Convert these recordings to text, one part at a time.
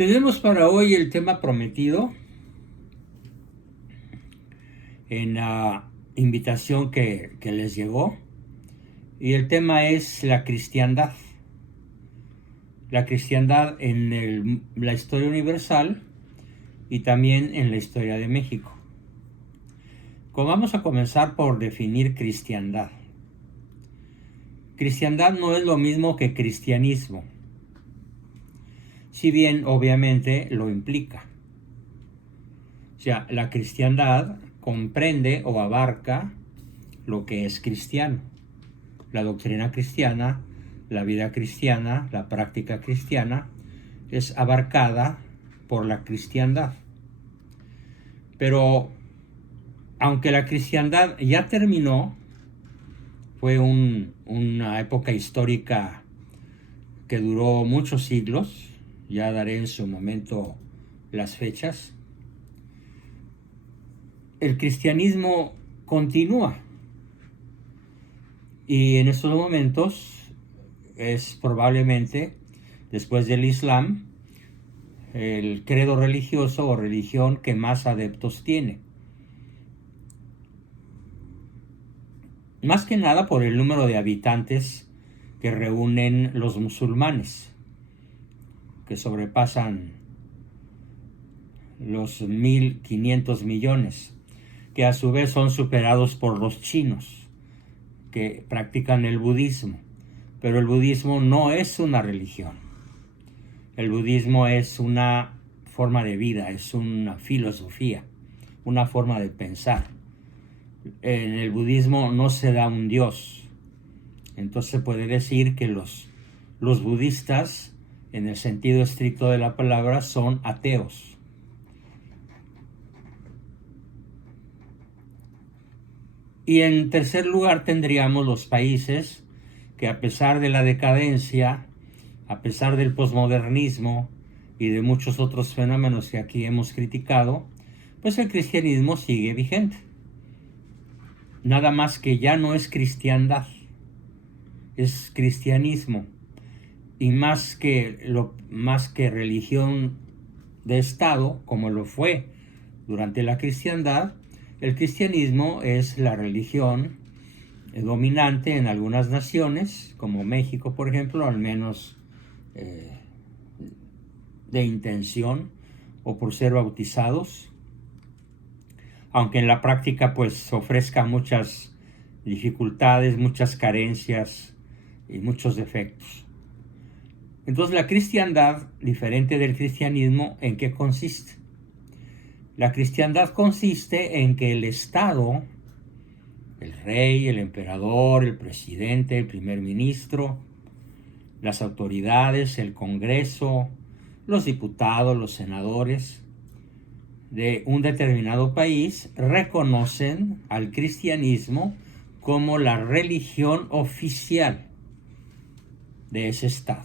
Tenemos para hoy el tema prometido en la invitación que les llegó, y el tema es la cristiandad. La cristiandad en la historia universal y también en la historia de México. Vamos a comenzar por definir cristiandad. Cristiandad no es lo mismo que cristianismo, si bien obviamente lo implica. O sea, la cristiandad comprende o abarca lo que es cristiano, la doctrina cristiana, la vida cristiana, la práctica cristiana, es abarcada por la cristiandad. Pero aunque la cristiandad ya terminó, fue una época histórica que duró muchos siglos, ya daré en su momento las fechas. El cristianismo continúa y en estos momentos es probablemente, después del Islam, el credo religioso o religión que más adeptos tiene. Más que nada por el número de habitantes que reúnen los musulmanes, que sobrepasan los 1.500 millones, que a su vez son superados por los chinos, que practican el budismo. Pero el budismo no es una religión. El budismo es una forma de vida, es una filosofía, una forma de pensar. En el budismo no se da un dios. Entonces se puede decir que los budistas, en el sentido estricto de la palabra, son ateos. Y en tercer lugar tendríamos los países que, a pesar de la decadencia, a pesar del posmodernismo y de muchos otros fenómenos que aquí hemos criticado, pues el cristianismo sigue vigente. Nada más que ya no es cristiandad, es cristianismo. Y más que religión de Estado, como lo fue durante la cristiandad, el cristianismo es la religión dominante en algunas naciones, como México, por ejemplo, al menos de intención o por ser bautizados, aunque en la práctica pues ofrezca muchas dificultades, muchas carencias y muchos defectos. Entonces la cristiandad, diferente del cristianismo, ¿en qué consiste? La cristiandad consiste en que el Estado, el rey, el emperador, el presidente, el primer ministro, las autoridades, el Congreso, los diputados, los senadores de un determinado país reconocen al cristianismo como la religión oficial de ese Estado.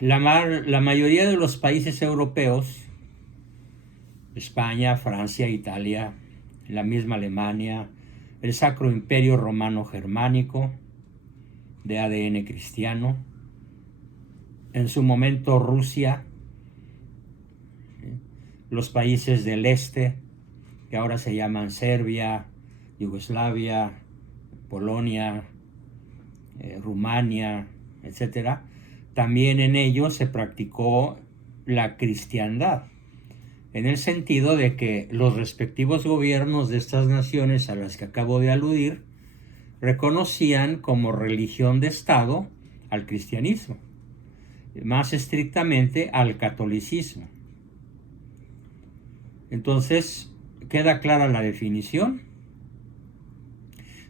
La mayoría de los países europeos, España, Francia, Italia, la misma Alemania, el Sacro Imperio Romano Germánico, de ADN cristiano, en su momento Rusia, los países del este, que ahora se llaman Serbia, Yugoslavia, Polonia, Rumania, etc. También en ellos se practicó la cristiandad, en el sentido de que los respectivos gobiernos de estas naciones a las que acabo de aludir reconocían como religión de Estado al cristianismo, más estrictamente al catolicismo. Entonces, ¿queda clara la definición?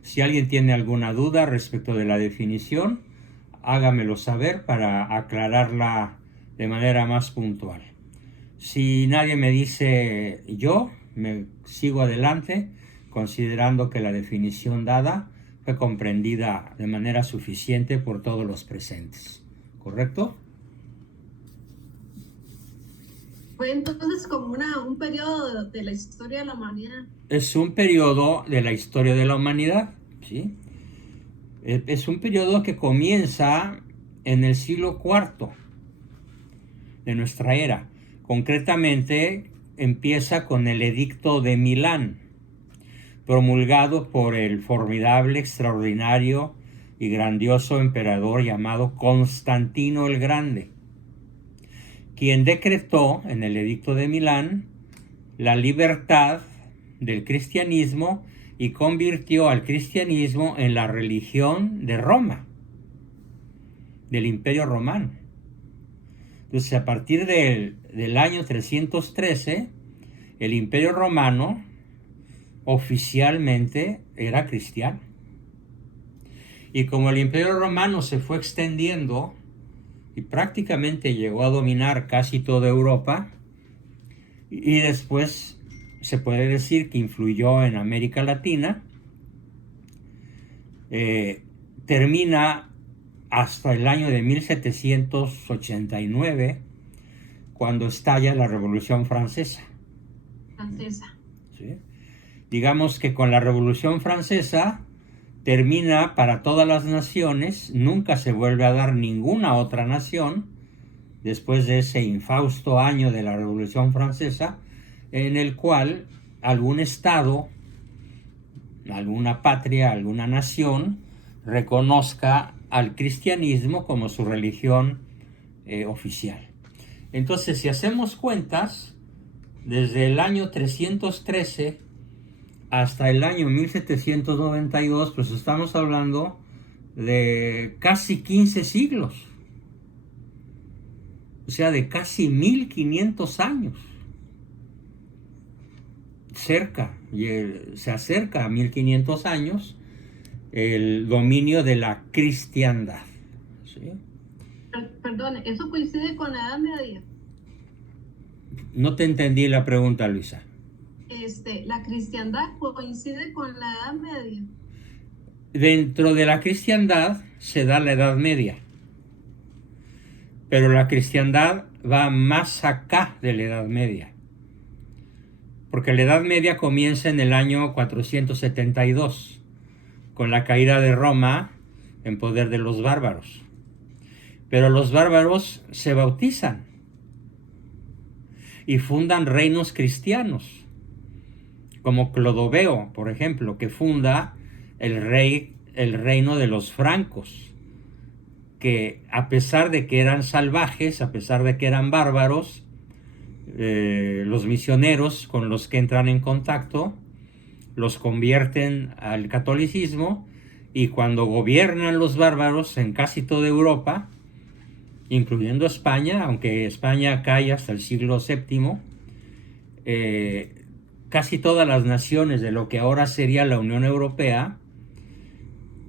Si alguien tiene alguna duda respecto de la definición, hágamelo saber para aclararla de manera más puntual. Si nadie me dice, yo me sigo adelante, considerando que la definición dada fue comprendida de manera suficiente por todos los presentes. ¿Correcto? Fue entonces como un periodo de la historia de la humanidad. Es un periodo de la historia de la humanidad, ¿sí? Es un periodo que comienza en el siglo IV de nuestra era. Concretamente, empieza con el Edicto de Milán, promulgado por el formidable, extraordinario y grandioso emperador llamado Constantino el Grande, quien decretó en el Edicto de Milán la libertad del cristianismo y convirtió al cristianismo en la religión de Roma, del Imperio Romano. Entonces, a partir del año 313, el Imperio Romano oficialmente era cristiano. Y como el Imperio Romano se fue extendiendo y prácticamente llegó a dominar casi toda Europa, y después se puede decir que influyó en América Latina, termina hasta el año de 1789, cuando estalla la Revolución Francesa. ¿Sí? Digamos que con la Revolución Francesa termina para todas las naciones, nunca se vuelve a dar ninguna otra nación, después de ese infausto año de la Revolución Francesa, en el cual algún estado, alguna patria, alguna nación, reconozca al cristianismo como su religión oficial. Entonces, si hacemos cuentas, desde el año 313 hasta el año 1792, pues estamos hablando de casi 15 siglos. O sea, de casi 1500 años. Se acerca a 1500 años el dominio de la cristiandad. ¿Sí? Perdón, ¿eso coincide con la Edad Media? No te entendí la pregunta, Luisa. ¿La cristiandad coincide con la Edad Media? Dentro de la cristiandad se da la Edad Media, pero la cristiandad va más acá de la Edad Media, porque la Edad Media comienza en el año 472, con la caída de Roma en poder de los bárbaros. Pero los bárbaros se bautizan y fundan reinos cristianos, como Clodoveo, por ejemplo, que funda el reino de los francos, que a pesar de que eran salvajes, a pesar de que eran bárbaros, los misioneros con los que entran en contacto los convierten al catolicismo, y cuando gobiernan los bárbaros en casi toda Europa, incluyendo España, aunque España cae hasta el siglo VII, casi todas las naciones de lo que ahora sería la Unión Europea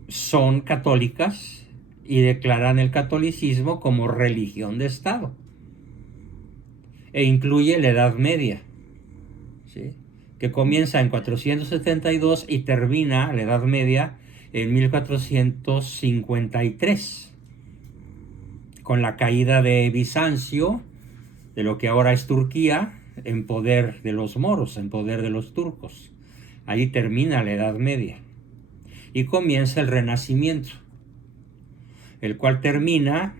son católicas y declaran el catolicismo como religión de Estado, e incluye la Edad Media, ¿sí?, que comienza en 472 y termina la Edad Media en 1453, con la caída de Bizancio, de lo que ahora es Turquía, en poder de los moros, en poder de los turcos. Ahí termina la Edad Media y comienza el Renacimiento, el cual termina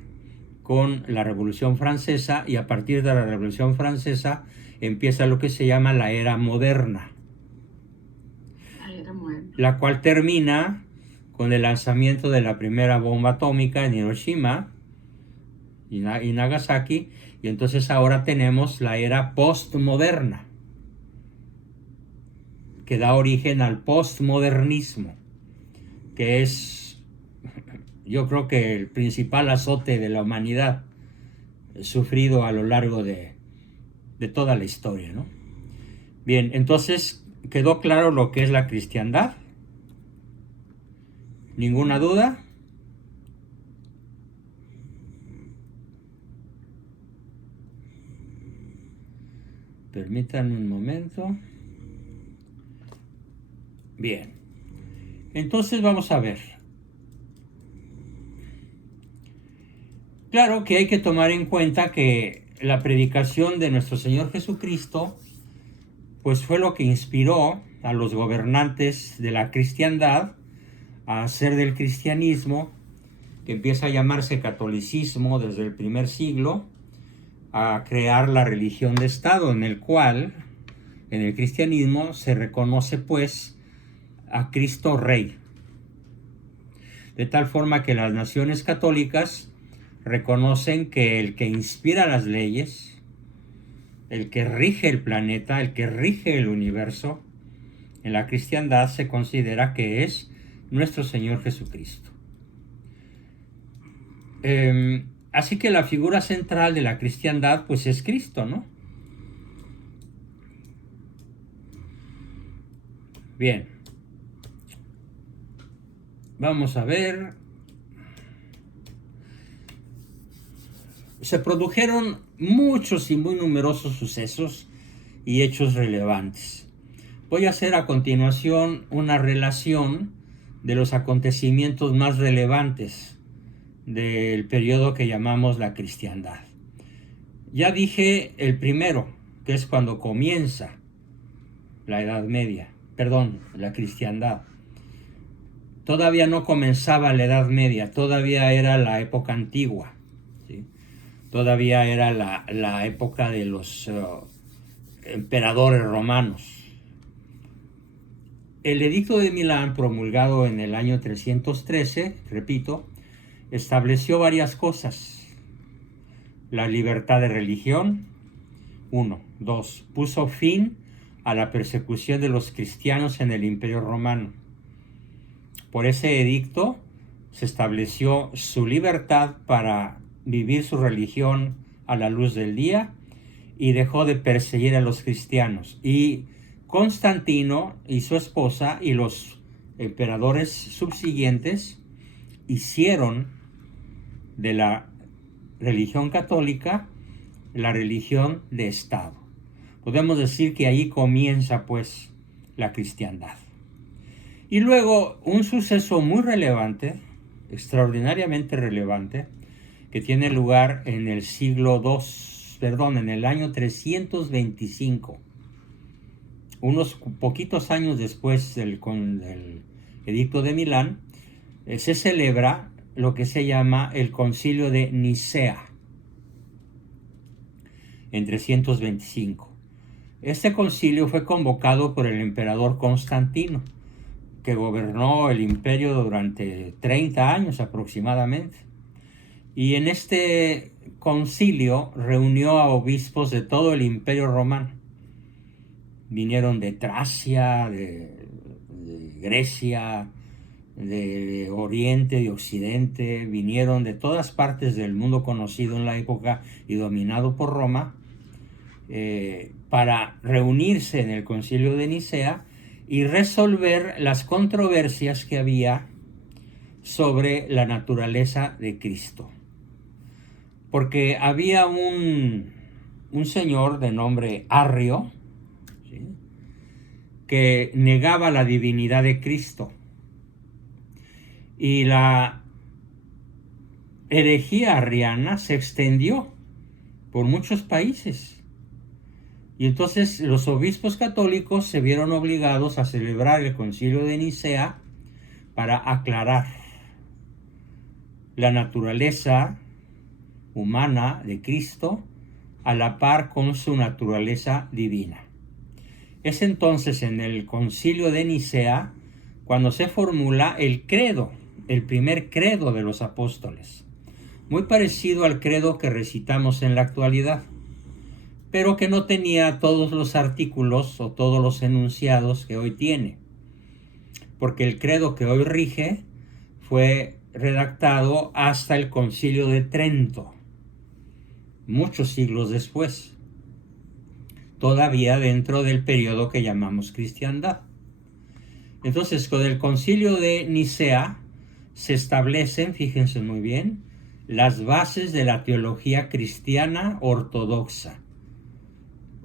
con la Revolución Francesa, y a partir de la Revolución Francesa empieza lo que se llama la Era Moderna, la cual termina con el lanzamiento de la primera bomba atómica en Hiroshima y Nagasaki, y entonces ahora tenemos la era postmoderna, que da origen al postmodernismo, que es, yo creo que el principal azote de la humanidad sufrido a lo largo de toda la historia, ¿no? Bien, entonces quedó claro lo que es la cristiandad. ¿Ninguna duda? Permítanme un momento. Bien, entonces vamos a ver. Claro que hay que tomar en cuenta que la predicación de nuestro Señor Jesucristo pues fue lo que inspiró a los gobernantes de la cristiandad a hacer del cristianismo, que empieza a llamarse catolicismo desde el primer siglo, a crear la religión de Estado, en el cual, en el cristianismo, se reconoce pues a Cristo Rey. De tal forma que las naciones católicas reconocen que el que inspira las leyes, el que rige el planeta, el que rige el universo, en la cristiandad se considera que es nuestro Señor Jesucristo. Así que la figura central de la cristiandad pues es Cristo, ¿no? Bien. Vamos a ver. Se produjeron muchos y muy numerosos sucesos y hechos relevantes. Voy a hacer a continuación una relación de los acontecimientos más relevantes del periodo que llamamos la cristiandad. Ya dije el primero, que es cuando comienza la Edad Media, la cristiandad. Todavía no comenzaba la Edad Media, todavía era la época antigua, ¿sí? Todavía era la época de los emperadores romanos. El Edicto de Milán, promulgado en el año 313, repito, estableció varias cosas. La libertad de religión, 1. 2. Puso fin a la persecución de los cristianos en el Imperio Romano. Por ese edicto se estableció su libertad para vivir su religión a la luz del día y dejó de perseguir a los cristianos. Y Constantino y su esposa y los emperadores subsiguientes hicieron de la religión católica la religión de Estado. Podemos decir que ahí comienza pues la cristiandad. Y luego un suceso muy relevante, extraordinariamente relevante, que tiene lugar en el en el año 325. Unos poquitos años después del Edicto de Milán, se celebra lo que se llama el Concilio de Nicea, en 325. Este concilio fue convocado por el emperador Constantino, que gobernó el imperio durante 30 años aproximadamente. Y en este concilio reunió a obispos de todo el imperio romano. Vinieron de Tracia, de Grecia, de Oriente, de Occidente, vinieron de todas partes del mundo conocido en la época y dominado por Roma, para reunirse en el Concilio de Nicea y resolver las controversias que había sobre la naturaleza de Cristo. Porque había un señor de nombre Arrio, ¿sí?, que negaba la divinidad de Cristo. Y la herejía arriana se extendió por muchos países. Y entonces los obispos católicos se vieron obligados a celebrar el Concilio de Nicea para aclarar la naturaleza humana de Cristo a la par con su naturaleza divina. Es entonces en el Concilio de Nicea cuando se formula el credo, el primer credo de los apóstoles, muy parecido al credo que recitamos en la actualidad, pero que no tenía todos los artículos o todos los enunciados que hoy tiene, porque el credo que hoy rige fue redactado hasta el Concilio de Trento, muchos siglos después, todavía dentro del periodo que llamamos cristiandad. Entonces, con el Concilio de Nicea se establecen, fíjense muy bien, las bases de la teología cristiana ortodoxa.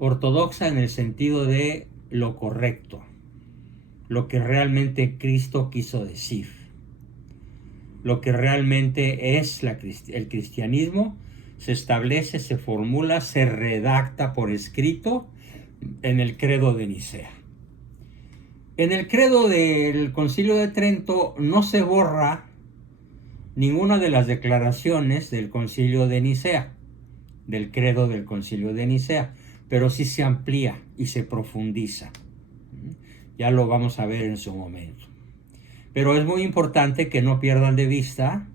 Ortodoxa en el sentido de lo correcto, lo que realmente Cristo quiso decir, lo que realmente es el cristianismo, se establece, se formula, se redacta por escrito en el credo de Nicea. En el credo del Concilio de Trento no se borra ninguna de las declaraciones del Concilio de Nicea, del credo del Concilio de Nicea, pero sí se amplía y se profundiza. Ya lo vamos a ver en su momento. Pero es muy importante que no pierdan de vista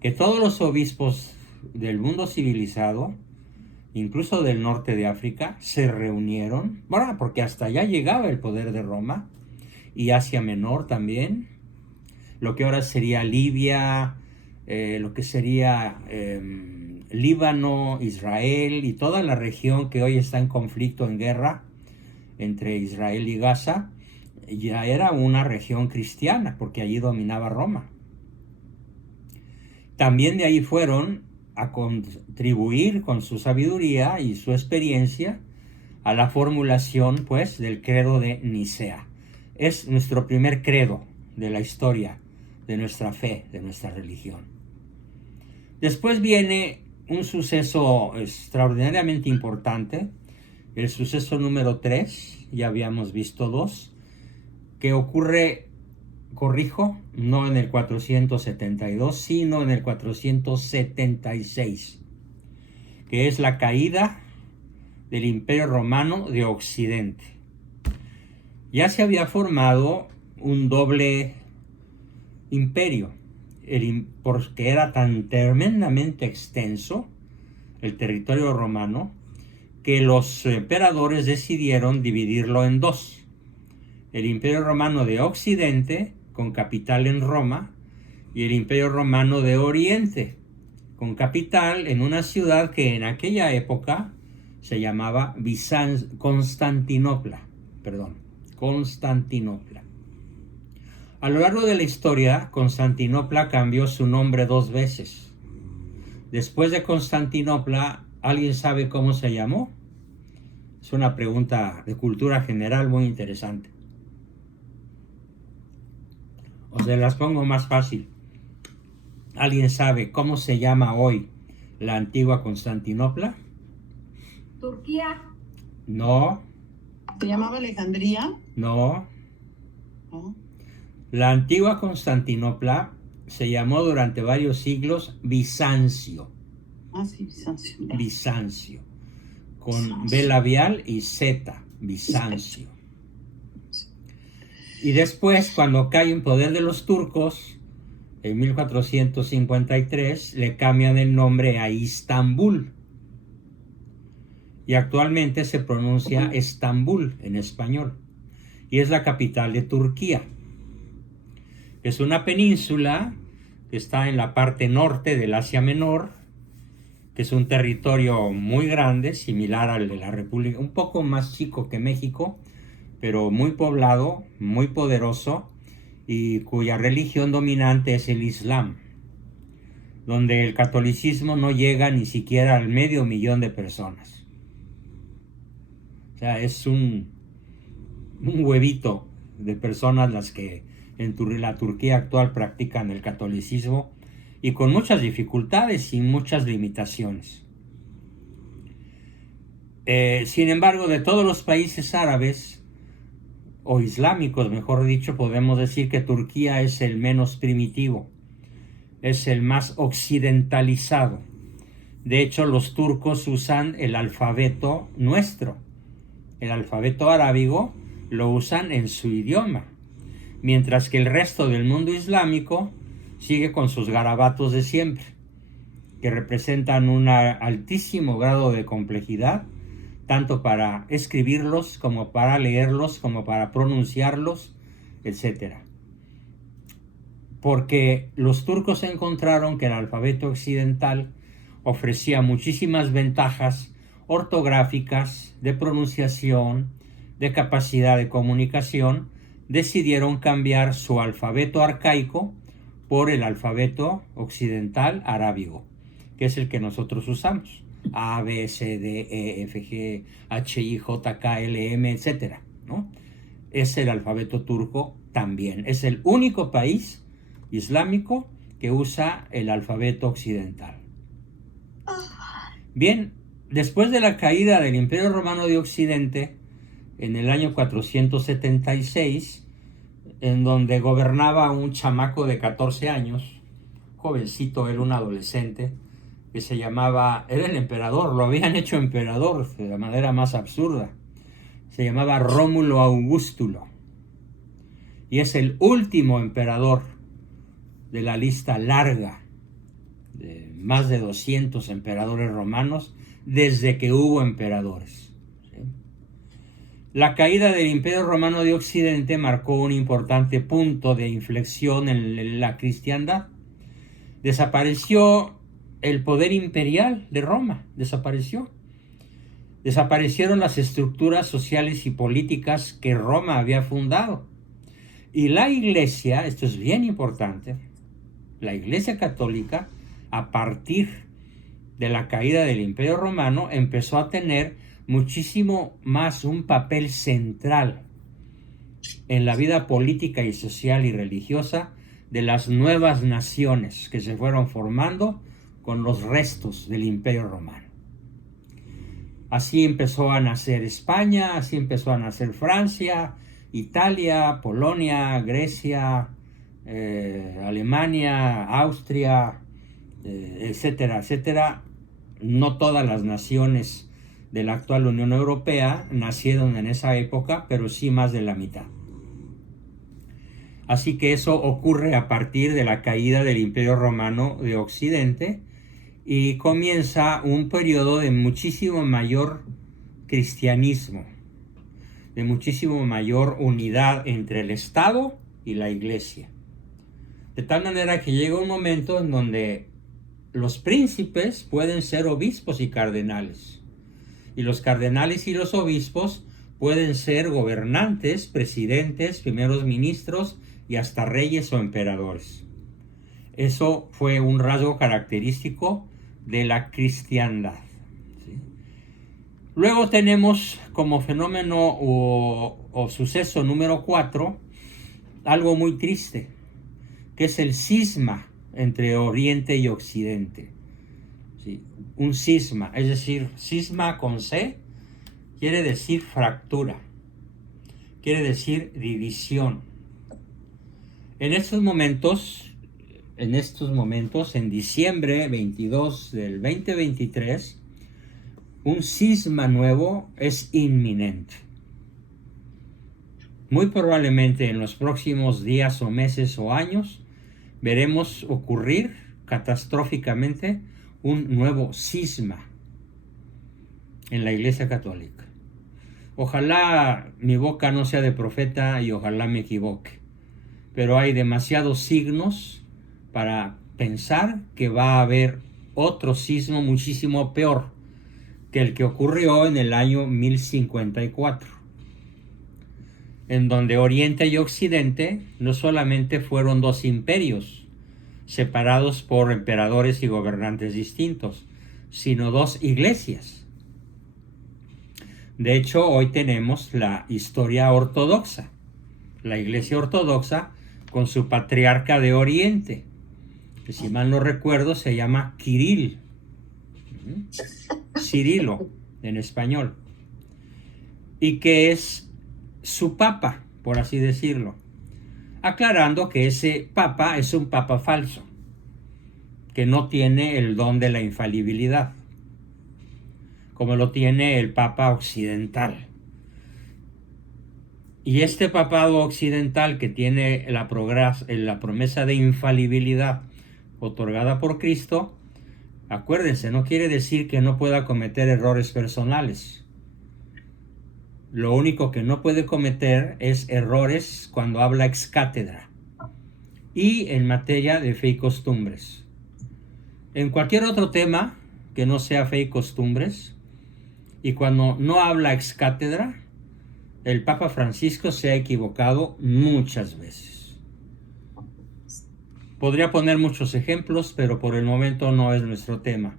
que todos los obispos del mundo civilizado, incluso del norte de África, se reunieron, bueno, porque hasta allá llegaba el poder de Roma, y Asia Menor también, lo que ahora sería Libia, lo que sería Líbano, Israel y toda la región que hoy está en conflicto, en guerra entre Israel y Gaza, ya era una región cristiana porque allí dominaba Roma. También de ahí fueron a contribuir con su sabiduría y su experiencia a la formulación, pues, del credo de Nicea. Es nuestro primer credo de la historia de nuestra fe, de nuestra religión. Después viene un suceso extraordinariamente importante, el suceso número 3, ya habíamos visto 2, que ocurre, corrijo, no en el 472, sino en el 476, que es la caída del Imperio Romano de Occidente. Ya se había formado un doble imperio, porque era tan tremendamente extenso el territorio romano que los emperadores decidieron dividirlo en dos: el Imperio Romano de Occidente, con capital en Roma, y el Imperio Romano de Oriente, con capital en una ciudad que en aquella época se llamaba Constantinopla. A lo largo de la historia, Constantinopla cambió su nombre 2 veces. Después de Constantinopla, ¿alguien sabe cómo se llamó? Es una pregunta de cultura general muy interesante. O se las pongo más fácil. ¿Alguien sabe cómo se llama hoy la antigua Constantinopla? Turquía. No. ¿Se llamaba Alejandría? No. ¿No? La antigua Constantinopla se llamó durante varios siglos Bizancio. Ah, sí, Bizancio. Bizancio. Con B labial y Z. Bizancio. Y después, cuando cae en poder de los turcos, en 1453, le cambian el nombre a Istambul. Y actualmente se pronuncia Estambul en español. Y es la capital de Turquía. Es una península que está en la parte norte del Asia Menor, que es un territorio muy grande, similar al de la República, un poco más chico que México, pero muy poblado, muy poderoso, y cuya religión dominante es el Islam, donde el catolicismo no llega ni siquiera al 500,000 de personas. O sea, es un huevito de personas las que en la Turquía actual practican el catolicismo, y con muchas dificultades y muchas limitaciones. Sin embargo, de todos los países árabes, o islámicos mejor dicho, podemos decir que Turquía es el menos primitivo, es el más occidentalizado. De hecho, los turcos usan el alfabeto nuestro, el alfabeto arábigo lo usan en su idioma, mientras que el resto del mundo islámico sigue con sus garabatos de siempre, que representan un altísimo grado de complejidad, tanto para escribirlos, como para leerlos, como para pronunciarlos, etc. Porque los turcos encontraron que el alfabeto occidental ofrecía muchísimas ventajas ortográficas, de pronunciación, de capacidad de comunicación, decidieron cambiar su alfabeto arcaico por el alfabeto occidental arábigo, que es el que nosotros usamos: A, B, C, D, E, F, G, H, I, J, K, L, M, etc., ¿no? Es el alfabeto turco también. Es el único país islámico que usa el alfabeto occidental. Bien, después de la caída del Imperio Romano de Occidente, en el año 476, en donde gobernaba un chamaco de 14 años, jovencito, era un adolescente, que se llamaba, era el emperador, lo habían hecho emperador de la manera más absurda, se llamaba Rómulo Augustulo, y es el último emperador de la lista larga de más de 200 emperadores romanos desde que hubo emperadores. La caída del Imperio Romano de Occidente marcó un importante punto de inflexión en la cristiandad. Desapareció el poder imperial de Roma, desapareció. Desaparecieron las estructuras sociales y políticas que Roma había fundado. Y la Iglesia, esto es bien importante, la Iglesia Católica, a partir de la caída del Imperio Romano, empezó a tener muchísimo más un papel central en la vida política y social y religiosa de las nuevas naciones que se fueron formando con los restos del Imperio Romano. Así empezó a nacer España, así empezó a nacer Francia, Italia, Polonia, Grecia, Alemania, Austria, etcétera, etcétera. No todas las naciones de la actual Unión Europea nacieron en esa época, pero sí más de la mitad. Así que eso ocurre a partir de la caída del Imperio Romano de Occidente y comienza un periodo de muchísimo mayor cristianismo, de muchísimo mayor unidad entre el Estado y la Iglesia. De tal manera que llega un momento en donde los príncipes pueden ser obispos y cardenales. Y los cardenales y los obispos pueden ser gobernantes, presidentes, primeros ministros y hasta reyes o emperadores. Eso fue un rasgo característico de la cristiandad. ¿Sí? Luego tenemos como fenómeno o suceso número 4 algo muy triste, que es el cisma entre Oriente y Occidente. ¿Sí? Un cisma, es decir, cisma con C quiere decir fractura, quiere decir división. En estos momentos, en diciembre 22 del 2023, un cisma nuevo es inminente. Muy probablemente en los próximos días o meses o años veremos ocurrir catastróficamente un nuevo cisma en la Iglesia Católica. Ojalá mi boca no sea de profeta y ojalá me equivoque, pero hay demasiados signos para pensar que va a haber otro cisma muchísimo peor que el que ocurrió en el año 1054, en donde Oriente y Occidente no solamente fueron dos imperios separados por emperadores y gobernantes distintos, sino dos iglesias. De hecho, hoy tenemos la historia ortodoxa, la Iglesia Ortodoxa con su patriarca de Oriente, que si mal no recuerdo se llama Kirill, Cirilo en español, y que es su papa, por así decirlo, aclarando que ese papa es un papa falso, que no tiene el don de la infalibilidad, como lo tiene el papa occidental. Y este papado occidental que tiene la promesa de infalibilidad otorgada por Cristo, acuérdense, no quiere decir que no pueda cometer errores personales. Lo único que no puede cometer es errores cuando habla ex cátedra y en materia de fe y costumbres. En cualquier otro tema que no sea fe y costumbres, y cuando no habla ex cátedra, el Papa Francisco se ha equivocado muchas veces. Podría poner muchos ejemplos, pero por el momento no es nuestro tema.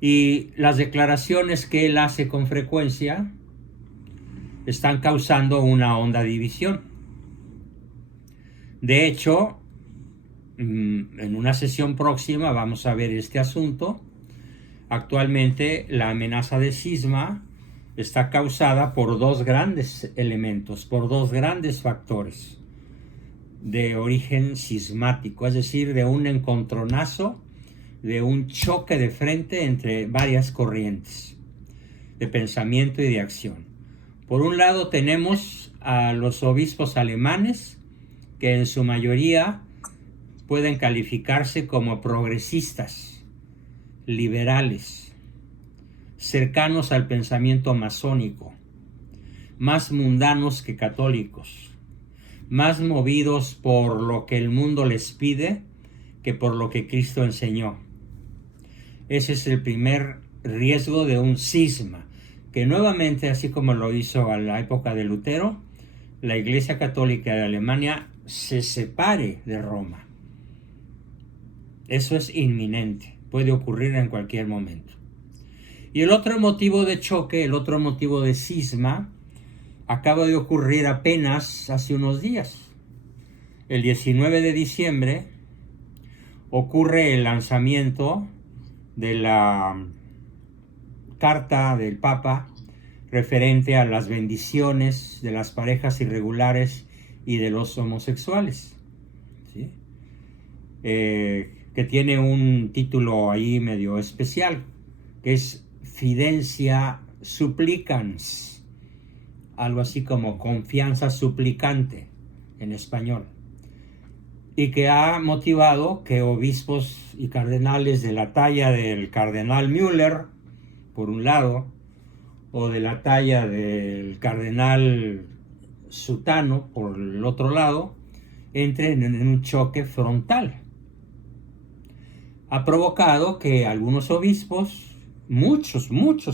Y las declaraciones que él hace con frecuencia están causando una honda división. De hecho, en una sesión próxima vamos a ver este asunto. Actualmente la amenaza de cisma está causada por dos grandes elementos, por dos grandes factores de origen sismático, es decir, de un encontronazo, de un choque de frente entre varias corrientes de pensamiento y de acción. Por un lado tenemos a los obispos alemanes, que en su mayoría pueden calificarse como progresistas, liberales, cercanos al pensamiento masónico, más mundanos que católicos, más movidos por lo que el mundo les pide que por lo que Cristo enseñó. Ese es el primer riesgo de un cisma, que nuevamente, así como lo hizo a la época de Lutero, la Iglesia Católica de Alemania se separe de Roma. Eso es inminente, puede ocurrir en cualquier momento. Y el otro motivo de choque, el otro motivo de cisma, acaba de ocurrir apenas hace unos días. El 19 de diciembre ocurre el lanzamiento de la carta del Papa referente a las bendiciones de las parejas irregulares y de los homosexuales, ¿sí? Que tiene un título ahí medio especial, que es Fidencia Supplicans, algo así como confianza suplicante en español, y que ha motivado que obispos y cardenales de la talla del cardenal Müller, por un lado, o de la talla del cardenal Sutano, por el otro lado, entren en un choque frontal. Ha provocado que algunos obispos, muchos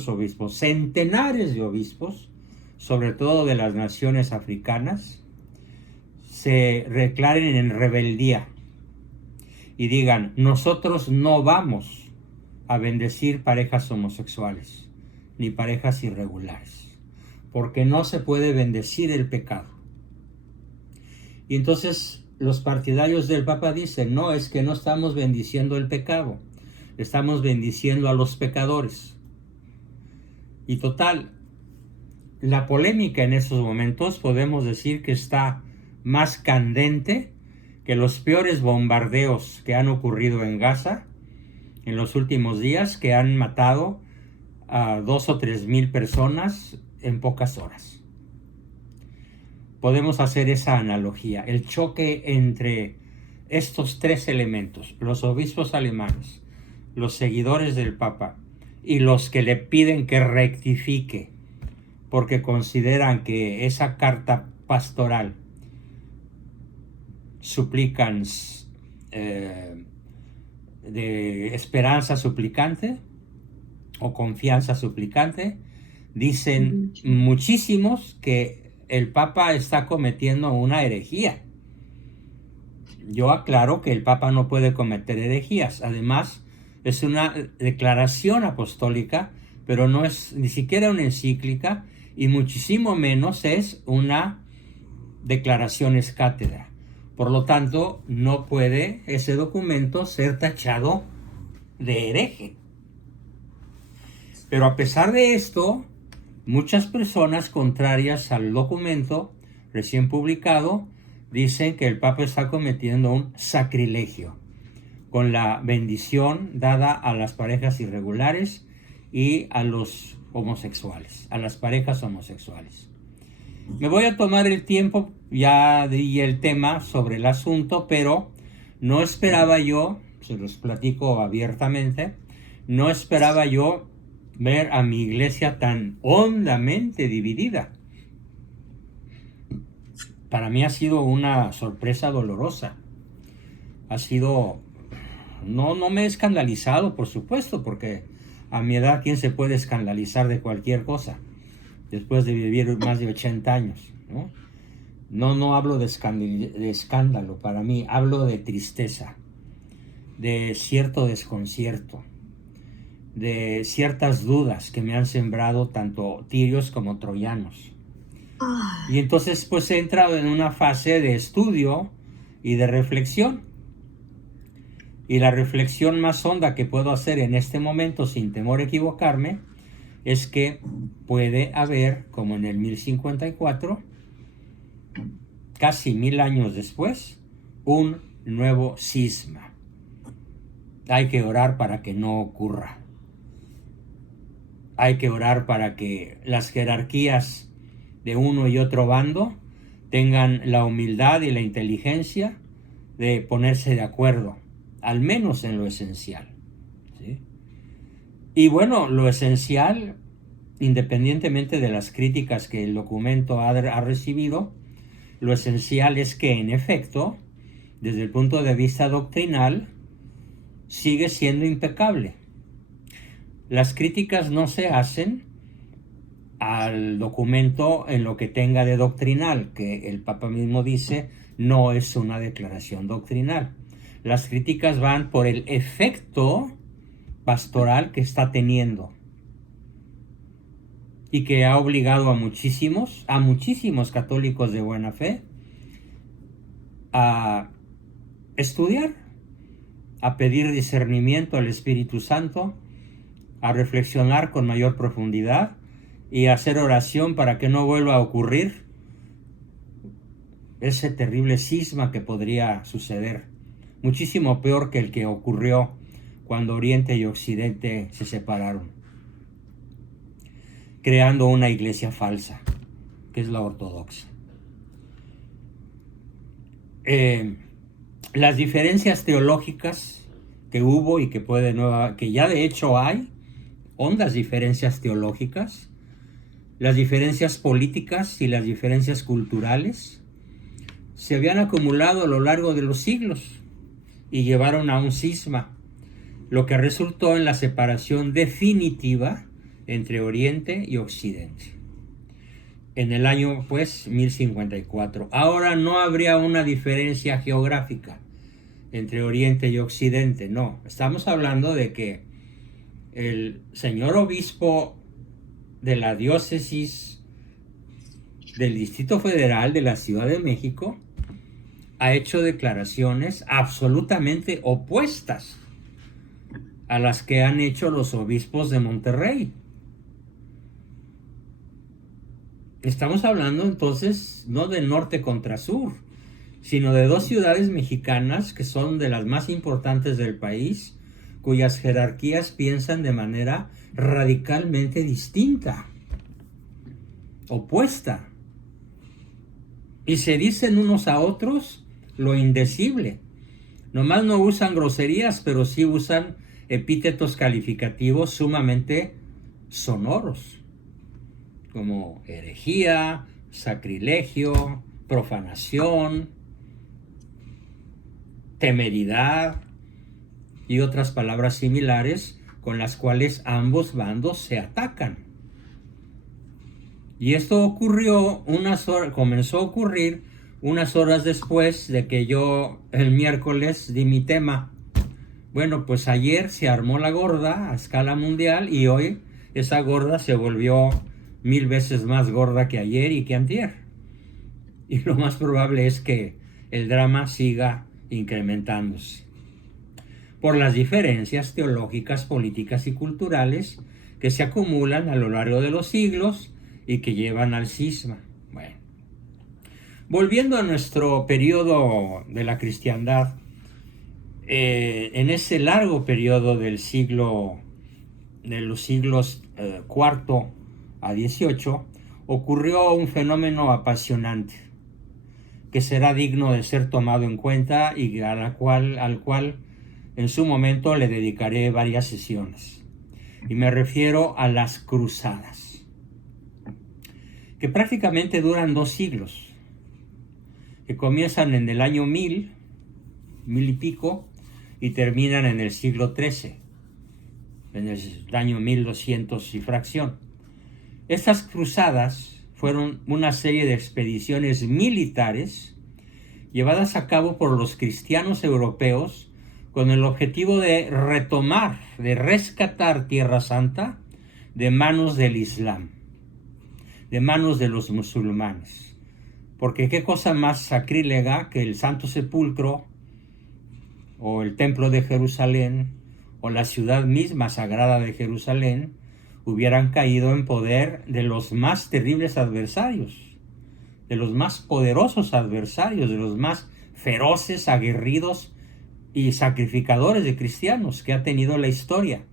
obispos, centenares de obispos, sobre todo de las naciones africanas, se declaren en rebeldía y digan: nosotros no vamos a bendecir parejas homosexuales ni parejas irregulares, porque no se puede bendecir el pecado. Y entonces los partidarios del Papa dicen: no, es que no estamos bendiciendo el pecado, estamos bendiciendo a los pecadores. Y total, la polémica en esos momentos podemos decir que está más candente que los peores bombardeos que han ocurrido en Gaza en los últimos días, que han matado a 2 o 3 mil personas en pocas horas. Podemos hacer esa analogía, el choque entre estos tres elementos: los obispos alemanes, los seguidores del Papa y los que le piden que rectifique porque consideran que esa carta pastoral Supplicans, de esperanza suplicante o confianza suplicante, dicen muchísimos que el Papa está cometiendo una herejía. Yo aclaro que el Papa no puede cometer herejías. Además, es una declaración apostólica, pero no es ni siquiera una encíclica, y muchísimo menos es una declaración ex cátedra. Por lo tanto, no puede ese documento ser tachado de hereje. Pero a pesar de esto, muchas personas contrarias al documento recién publicado dicen que el Papa está cometiendo un sacrilegio con la bendición dada a las parejas irregulares y a los homosexuales, a las parejas homosexuales. Me voy a tomar el tiempo, ya di el tema sobre el asunto, pero no esperaba yo, se los platico abiertamente, no esperaba yo ver a mi iglesia tan hondamente dividida. Para mí ha sido una sorpresa dolorosa. Ha sido... No me he escandalizado, por supuesto, porque a mi edad, ¿quién se puede escandalizar de cualquier cosa? Después de vivir más de 80 años, ¿no? No hablo de escándalo para mí, hablo de tristeza, de cierto desconcierto, de ciertas dudas que me han sembrado tanto tirios como troyanos. Y entonces pues he entrado en una fase de estudio y de reflexión. Y la reflexión más honda que puedo hacer en este momento, sin temor a equivocarme, es que puede haber, como en el 1054, casi 1000 años después, un nuevo cisma. Hay que orar para que no ocurra. Hay que orar para que las jerarquías de uno y otro bando tengan la humildad y la inteligencia de ponerse de acuerdo, al menos en lo esencial, ¿sí? Y bueno, lo esencial, independientemente de las críticas que el documento ha recibido, lo esencial es que, en efecto, desde el punto de vista doctrinal, sigue siendo impecable. Las críticas no se hacen al documento en lo que tenga de doctrinal, que el Papa mismo dice no es una declaración doctrinal. Las críticas van por el efecto pastoral que está teniendo y que ha obligado a muchísimos católicos de buena fe a estudiar, a pedir discernimiento al Espíritu Santo, a reflexionar con mayor profundidad y a hacer oración para que no vuelva a ocurrir ese terrible cisma que podría suceder, muchísimo peor que el que ocurrió cuando Oriente y Occidente se separaron, creando una iglesia falsa, que es la ortodoxa. Las diferencias teológicas que hubo y que ya de hecho hay, hondas diferencias teológicas, las diferencias políticas y las diferencias culturales, se habían acumulado a lo largo de los siglos y llevaron a un cisma, lo que resultó en la separación definitiva entre Oriente y Occidente. En el año, 1054. Ahora no habría una diferencia geográfica entre Oriente y Occidente, no. Estamos hablando de que el señor obispo de la diócesis del Distrito Federal de la Ciudad de México ha hecho declaraciones absolutamente opuestas a las que han hecho los obispos de Monterrey. Estamos hablando entonces no de norte contra sur, sino de dos ciudades mexicanas que son de las más importantes del país, cuyas jerarquías piensan de manera radicalmente distinta, opuesta, y se dicen unos a otros lo indecible. Nomás no usan groserías, pero sí usan epítetos calificativos sumamente sonoros, como herejía, sacrilegio, profanación, temeridad y otras palabras similares con las cuales ambos bandos se atacan. Y esto comenzó a ocurrir unas horas después de que yo el miércoles di mi tema. Bueno, pues ayer se armó la gorda a escala mundial y hoy esa gorda se volvió 1000 veces más gorda que ayer y que antier. Y lo más probable es que el drama siga incrementándose por las diferencias teológicas, políticas y culturales que se acumulan a lo largo de los siglos y que llevan al cisma. Bueno, volviendo a nuestro periodo de la cristiandad, en ese largo periodo de los siglos IV a XVIII, ocurrió un fenómeno apasionante que será digno de ser tomado en cuenta y al cual en su momento le dedicaré varias sesiones. Y me refiero a las cruzadas, que prácticamente duran 2 siglos, que comienzan en el año 1000 y pico, y terminan en el siglo XIII, en el año 1200 y fracción. Estas cruzadas fueron una serie de expediciones militares llevadas a cabo por los cristianos europeos con el objetivo de retomar, de rescatar Tierra Santa de manos del Islam, de manos de los musulmanes. Porque qué cosa más sacrílega que el Santo Sepulcro o el Templo de Jerusalén o la ciudad misma sagrada de Jerusalén hubieran caído en poder de los más terribles adversarios, de los más poderosos adversarios, de los más feroces, aguerridos y sacrificadores de cristianos que ha tenido la historia,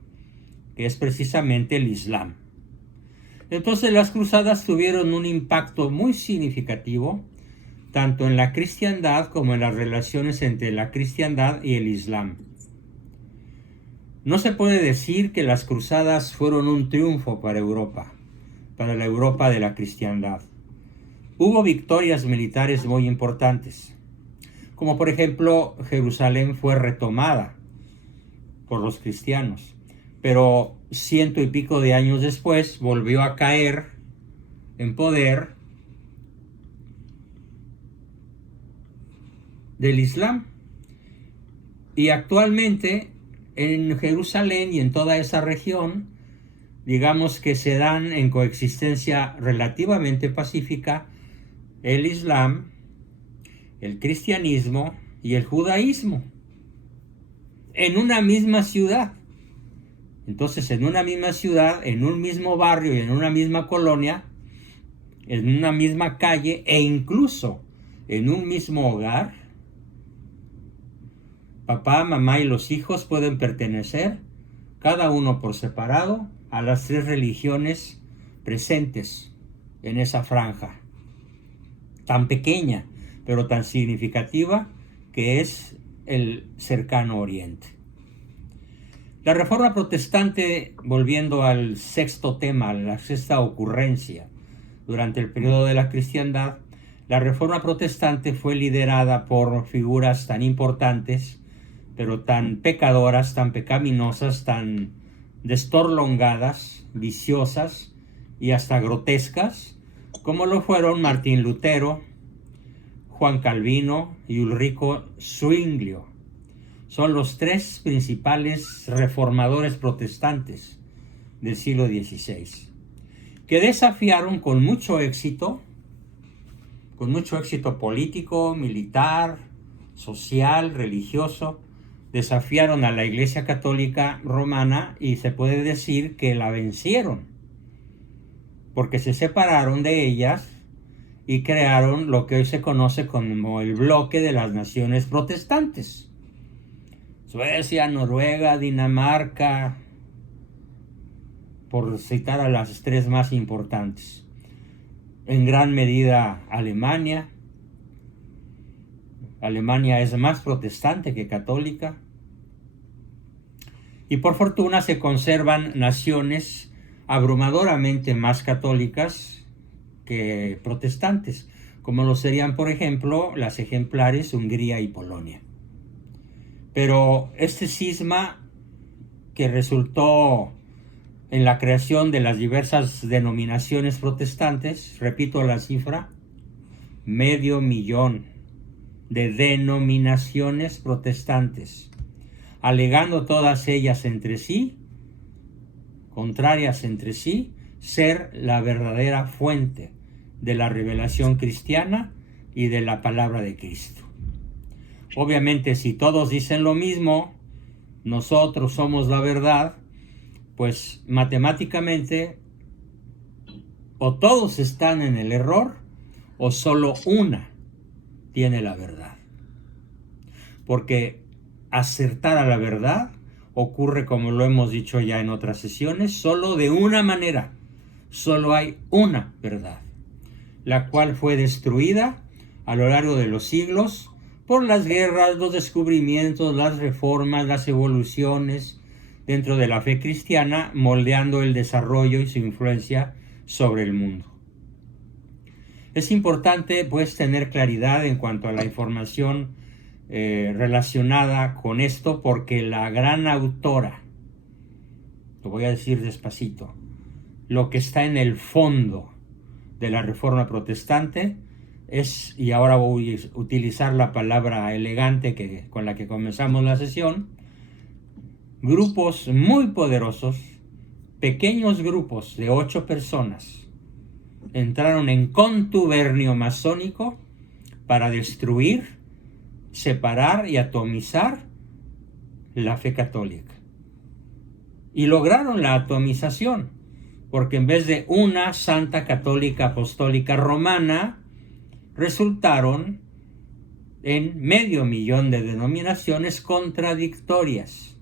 que es precisamente el Islam. Entonces las cruzadas tuvieron un impacto muy significativo tanto en la cristiandad como en las relaciones entre la cristiandad y el Islam. No se puede decir que las cruzadas fueron un triunfo para Europa, para la Europa de la cristiandad. Hubo victorias militares muy importantes, como por ejemplo Jerusalén fue retomada por los cristianos, pero 100 y pico de años después volvió a caer en poder del Islam. Y actualmente en Jerusalén y en toda esa región, digamos que se dan en coexistencia relativamente pacífica el Islam, el cristianismo y el judaísmo en una misma ciudad. Entonces, en una misma ciudad, en un mismo barrio y en una misma colonia, en una misma calle e incluso en un mismo hogar, papá, mamá y los hijos pueden pertenecer, cada uno por separado, a las 3 religiones presentes en esa franja, tan pequeña, pero tan significativa que es el cercano Oriente. La Reforma Protestante, volviendo al sexto tema, a la sexta ocurrencia durante el periodo de la cristiandad, la Reforma Protestante fue liderada por figuras tan importantes, pero tan pecadoras, tan pecaminosas, tan destorlongadas, viciosas y hasta grotescas, como lo fueron Martín Lutero, Juan Calvino y Ulrico Zwinglio. Son los 3 principales reformadores protestantes del siglo XVI, que desafiaron con mucho éxito político, militar, social, religioso, desafiaron a la Iglesia Católica Romana y se puede decir que la vencieron, porque se separaron de ellas y crearon lo que hoy se conoce como el bloque de las naciones protestantes. Suecia, Noruega, Dinamarca, por citar a las 3 más importantes. En gran medida Alemania. Alemania es más protestante que católica. Y por fortuna se conservan naciones abrumadoramente más católicas que protestantes, como lo serían, por ejemplo, las ejemplares Hungría y Polonia. Pero este cisma que resultó en la creación de las diversas denominaciones protestantes, repito la cifra, 500,000 de denominaciones protestantes, alegando todas ellas entre sí, contrarias entre sí, ser la verdadera fuente de la revelación cristiana y de la palabra de Cristo. Obviamente, si todos dicen lo mismo, nosotros somos la verdad, pues matemáticamente o todos están en el error o solo una tiene la verdad. Porque acertar a la verdad ocurre, como lo hemos dicho ya en otras sesiones, solo de una manera. Solo hay una verdad, la cual fue destruida a lo largo de los siglos por las guerras, los descubrimientos, las reformas, las evoluciones dentro de la fe cristiana, moldeando el desarrollo y su influencia sobre el mundo. Es importante, pues, tener claridad en cuanto a la información relacionada con esto, porque la gran autora, lo voy a decir despacito, lo que está en el fondo de la Reforma Protestante es, y ahora voy a utilizar la palabra elegante con la que comenzamos la sesión, grupos muy poderosos, pequeños grupos de 8 personas, entraron en contubernio masónico para destruir, separar y atomizar la fe católica. Y lograron la atomización. porque en vez de una santa católica apostólica romana, resultaron en 500.000 de denominaciones contradictorias.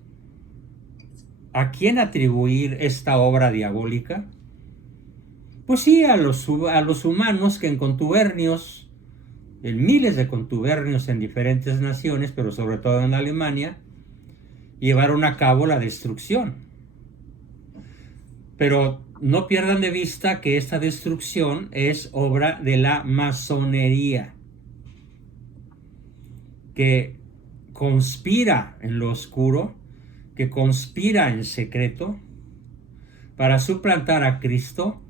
¿A quién atribuir esta obra diabólica? Pues sí, a los humanos que en contubernios, en miles de contubernios en diferentes naciones, pero sobre todo en Alemania, llevaron a cabo la destrucción. Pero no pierdan de vista que esta destrucción es obra de la masonería, que conspira en lo oscuro, que conspira en secreto para suplantar a Cristo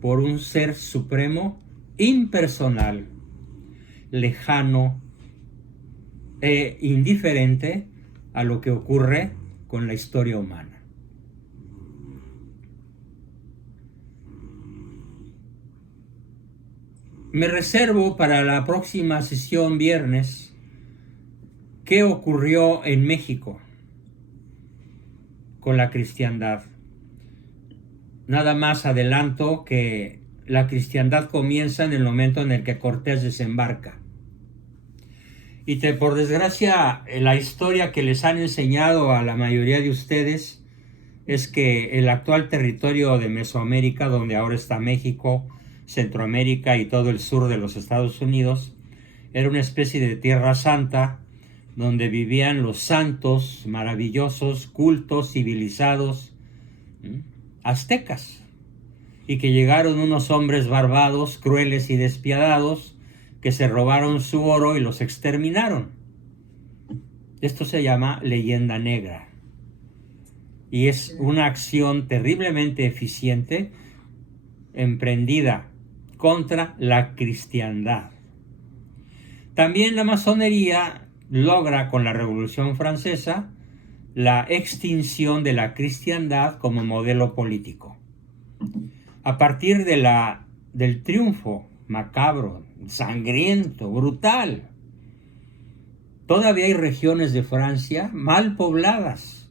por un ser supremo, impersonal, lejano e indiferente a lo que ocurre con la historia humana. Me reservo para la próxima sesión viernes qué ocurrió en México con la cristiandad. Nada más adelanto que la cristiandad comienza en el momento en el que Cortés desembarca. Y por desgracia, la historia que les han enseñado a la mayoría de ustedes es que el actual territorio de Mesoamérica, donde ahora está México, Centroamérica y todo el sur de los Estados Unidos, era una especie de tierra santa donde vivían los santos maravillosos, cultos, civilizados, aztecas, y que llegaron unos hombres barbados, crueles y despiadados, que se robaron su oro y los exterminaron. Esto se llama leyenda negra, y es una acción terriblemente eficiente emprendida contra la cristiandad. También la masonería logra con la Revolución Francesa la extinción de la cristiandad como modelo político. A partir del triunfo macabro, sangriento, brutal, todavía hay regiones de Francia mal pobladas,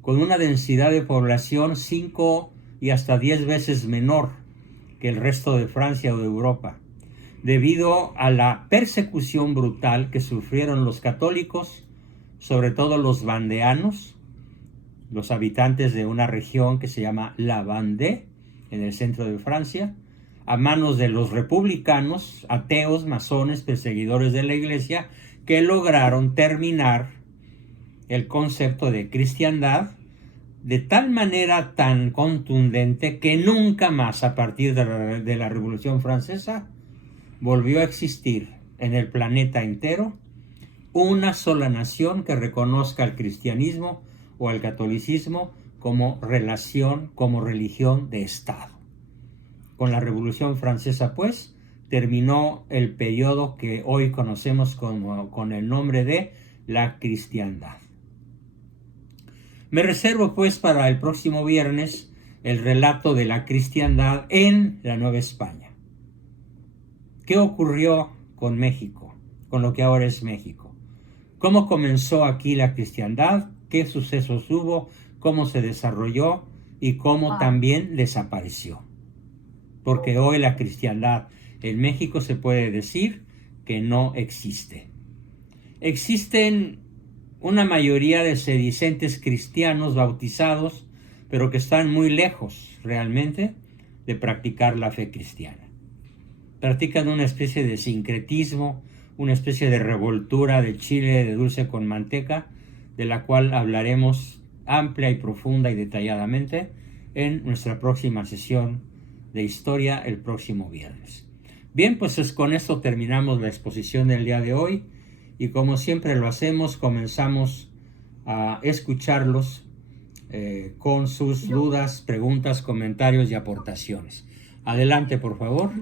con una densidad de población 5 y hasta 10 veces menor que el resto de Francia o de Europa, debido a la persecución brutal que sufrieron los católicos, sobre todo los vandeanos, los habitantes de una región que se llama la Vendée, en el centro de Francia, a manos de los republicanos, ateos, masones, perseguidores de la iglesia, que lograron terminar el concepto de cristiandad de tal manera tan contundente que nunca más, a partir de la Revolución Francesa, volvió a existir en el planeta entero una sola nación que reconozca el cristianismo o el catolicismo como religión de Estado. Con la Revolución Francesa, pues, terminó el periodo que hoy conocemos con el nombre de la cristiandad. Me reservo, pues, para el próximo viernes el relato de la cristiandad en la Nueva España. ¿Qué ocurrió con México, con lo que ahora es México? ¿Cómo comenzó aquí la cristiandad? ¿Qué sucesos hubo? ¿Cómo se desarrolló? Y cómo también desapareció. Porque hoy la cristiandad en México se puede decir que no existe. Existen una mayoría de sedicentes cristianos bautizados, pero que están muy lejos realmente de practicar la fe cristiana. Practican una especie de sincretismo, una especie de revoltura de chile de dulce con manteca, de la cual hablaremos amplia y profunda y detalladamente en nuestra próxima sesión de historia el próximo viernes. Bien, pues con esto terminamos la exposición del día de hoy. Y como siempre lo hacemos, comenzamos a escucharlos con sus dudas, preguntas, comentarios y aportaciones. Adelante, por favor.